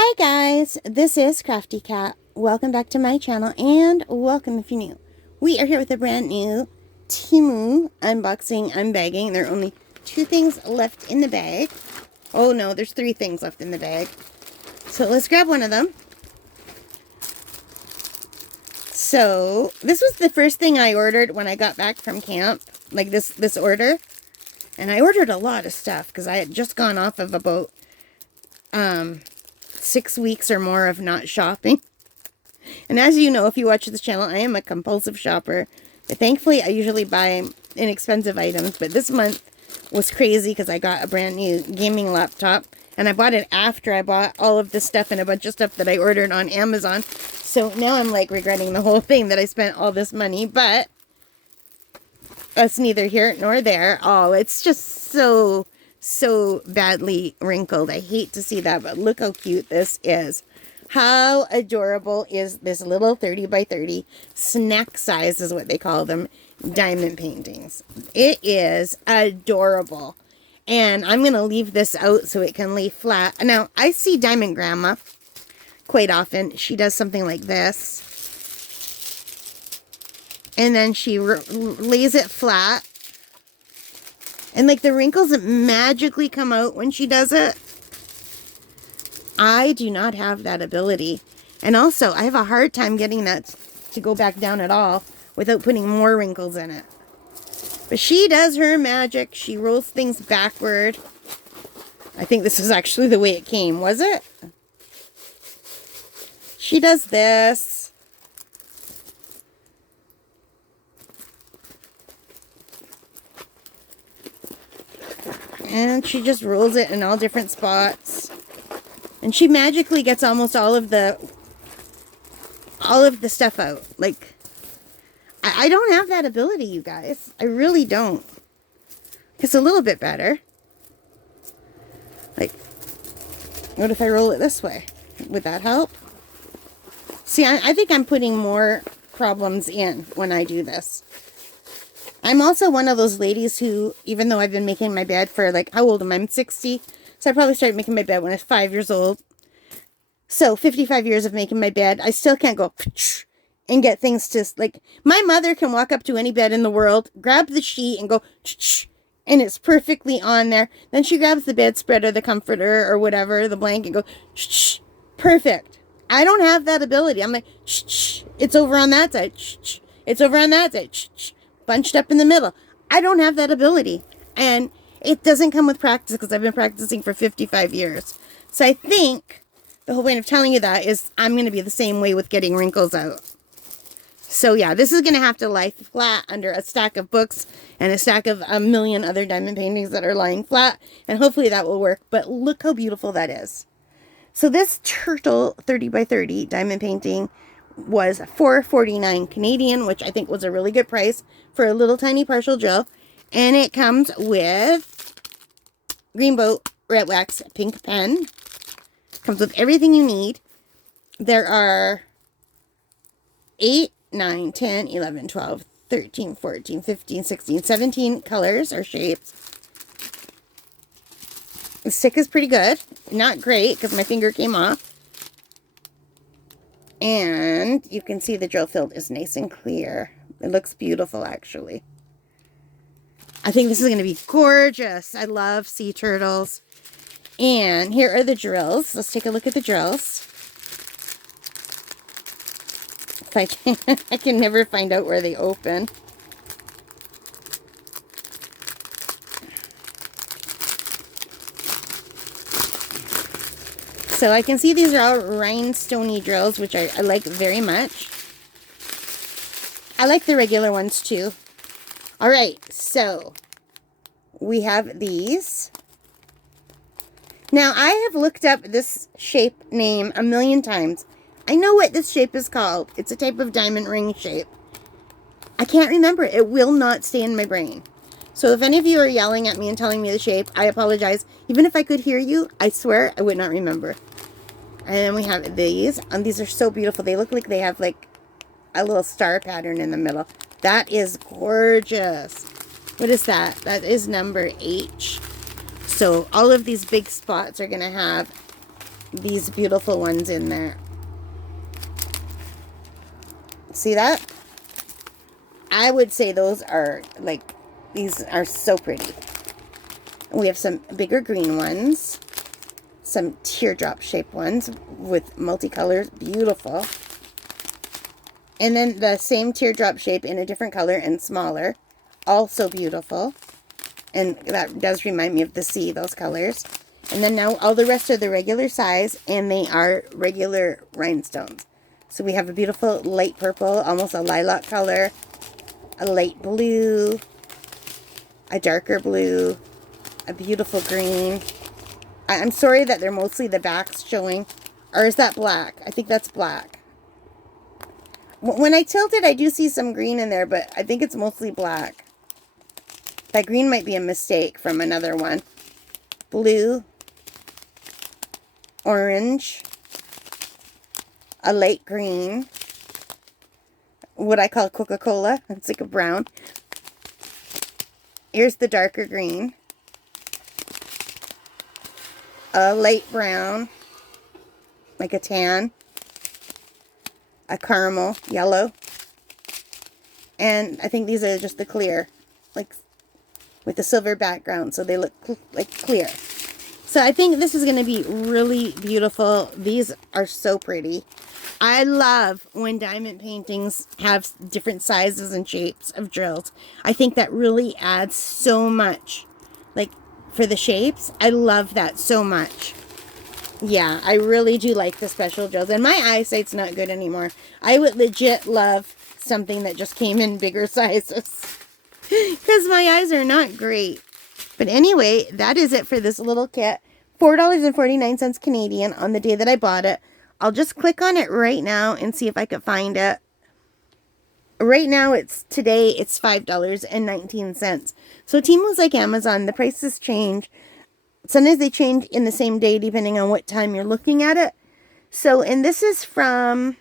Hi guys, this is Crafty Cat. Welcome back to my channel and welcome if you're new. We are here with a brand new Temu unboxing, unbagging. There are only 2 things left in the bag. Oh no, there's 3 things left in the bag. So let's grab one of them. So this was the first thing I ordered when I got back from camp, like this order. And I ordered a lot of stuff because I had just gone off of about 6 weeks or more of not shopping. And as you know, if you watch this channel, I am a compulsive shopper. But thankfully, I usually buy inexpensive items. But this month was crazy because I got a brand new gaming laptop. And I bought it after I bought all of this stuff and a bunch of stuff that I ordered on Amazon. So now I'm like regretting the whole thing that I spent all this money. But that's neither here nor there. Oh, it's just so badly wrinkled. I hate to see that, but look how cute this is. How adorable is this little 30 by 30 snack size is what they call them, diamond paintings. It is adorable. And I'm going to leave this out so it can lay flat. Now, I see Diamond Grandma quite often. She does something like this. And then she lays it flat. And like the wrinkles magically come out when she does it. I do not have that ability. And also, I have a hard time getting that to go back down at all without putting more wrinkles in it. But she does her magic. She rolls things backward. I think this is actually the way it came, was it? She does this. And she just rolls it in all different spots. And she magically gets almost all of the stuff out. Like, I don't have that ability, you guys. I really don't. It's a little bit better. Like, what if I roll it this way? Would that help? See, I think I'm putting more problems in when I do this. I'm also one of those ladies who, even though I've been making my bed for, like, how old am I? I'm 60. So I probably started making my bed when I was 5 years old. So 55 years of making my bed. I still can't go and get things to, like, my mother can walk up to any bed in the world, grab the sheet and go, and it's perfectly on there. Then she grabs the bedspread or the comforter or whatever, the blanket, and go, perfect. I don't have that ability. I'm like, it's over on that side. It's over on that side. Bunched up in the middle. I don't have that ability. And it doesn't come with practice because I've been practicing for 55 years. So I think the whole point of telling you that is I'm going to be the same way with getting wrinkles out. So yeah, this is going to have to lie flat under a stack of books and a stack of a million other diamond paintings that are lying flat. And hopefully that will work. But look how beautiful that is. So this turtle 30 by 30 diamond painting was $4.49 Canadian, which I think was a really good price for a little tiny partial gel. And it comes with green boat, red wax, pink pen. Comes with everything you need. There are 8, 9, 10, 11, 12, 13, 14, 15, 16, 17 colors or shapes. The stick is pretty good. Not great because my finger came off. And you can see the drill field is nice and clear. It looks beautiful, actually. I think this is going to be gorgeous. I love sea turtles. And here are the drills. Let's take a look at the drills. If I can never find out where they open. So I can see these are all rhinestone-y drills, which I like very much. I like the regular ones too. All right, so we have these. Now, I have looked up this shape name a million times. I know what this shape is called. It's a type of diamond ring shape. I can't remember it. It will not stay in my brain. So if any of you are yelling at me and telling me the shape, I apologize. Even if I could hear you, I swear I would not remember. And then we have these. And these are so beautiful. They look like they have like a little star pattern in the middle. That is gorgeous. What is that? That is number H. So all of these big spots are going to have these beautiful ones in there. See that? I would say those are like, these are so pretty. We have some bigger green ones, some teardrop shaped ones with multicolors, beautiful. And then the same teardrop shape in a different color and smaller, also beautiful. And that does remind me of the sea, those colors. And then now all the rest are the regular size, and they are regular rhinestones. So we have a beautiful light purple, almost a lilac color, a light blue, a darker blue, a beautiful green. I'm sorry that they're mostly the backs showing. Or is that black? I think that's black. When I tilt it, I do see some green in there, but I think it's mostly black. That green might be a mistake from another one. Blue, orange, a light green, what I call Coca-Cola. It's like a brown. Here's the darker green, a light brown, like a tan, a caramel yellow, and I think these are just the clear, like with the silver background, so they look like clear. So I think this is going to be really beautiful. These are so pretty. I love when diamond paintings have different sizes and shapes of drills. I think that really adds so much. Like, for the shapes, I love that so much. Yeah, I really do like the special drills. And my eyesight's not good anymore. I would legit love something that just came in bigger sizes. Because my eyes are not great. But anyway, that is it for this little kit. $4.49 Canadian on the day that I bought it. I'll just click on it right now and see if I can find it. Right now, today it's $5.19. So Temu's like Amazon. The prices change. Sometimes they change in the same day depending on what time you're looking at it. So, and this is from...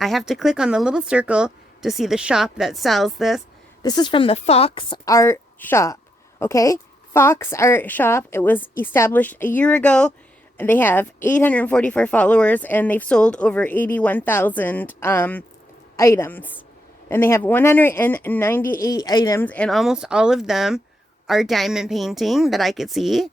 I have to click on the little circle to see the shop that sells this. This is from the Fox Art Shop. Okay? Fox Art Shop. It was established a year ago. And they have 844 followers. And they've sold over 81,000 items. And they have 198 items. And almost all of them are diamond painting that I could see.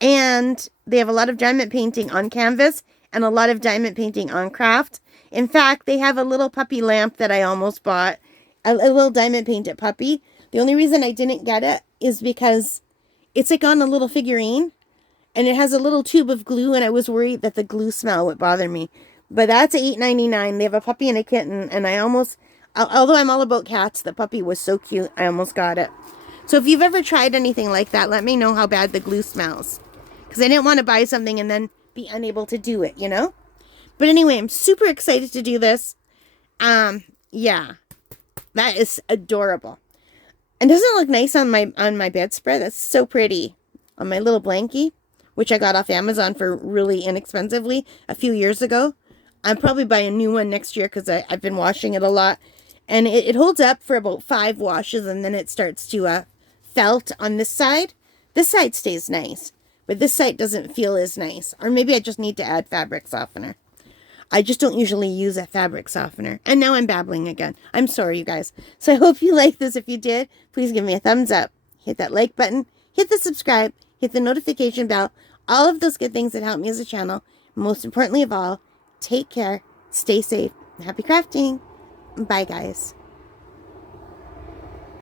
And they have a lot of diamond painting on canvas. And a lot of diamond painting on craft. In fact, they have a little puppy lamp that I almost bought. A little diamond painted puppy. The only reason I didn't get it is because it's like on a little figurine. And it has a little tube of glue. And I was worried that the glue smell would bother me. But that's $8.99. They have a puppy and a kitten. And I almost, although I'm all about cats, the puppy was so cute. I almost got it. So if you've ever tried anything like that, let me know how bad the glue smells. Because I didn't want to buy something and then be unable to do it, you know? But anyway, I'm super excited to do this. Yeah. That is adorable. And doesn't it look nice on my bedspread? That's so pretty. On my little blankie, which I got off Amazon for really inexpensively a few years ago. I'll probably buy a new one next year because I've been washing it a lot. And it holds up for about 5 washes, and then it starts to felt on this side. This side stays nice, but this side doesn't feel as nice. Or maybe I just need to add fabric softener. I just don't usually use a fabric softener. And now I'm babbling again. I'm sorry, you guys. So I hope you like this. If you did, please give me a thumbs up. Hit that like button. Hit the subscribe. Hit the notification bell. All of those good things that help me as a channel. Most importantly of all, take care. Stay safe. And happy crafting. Bye, guys.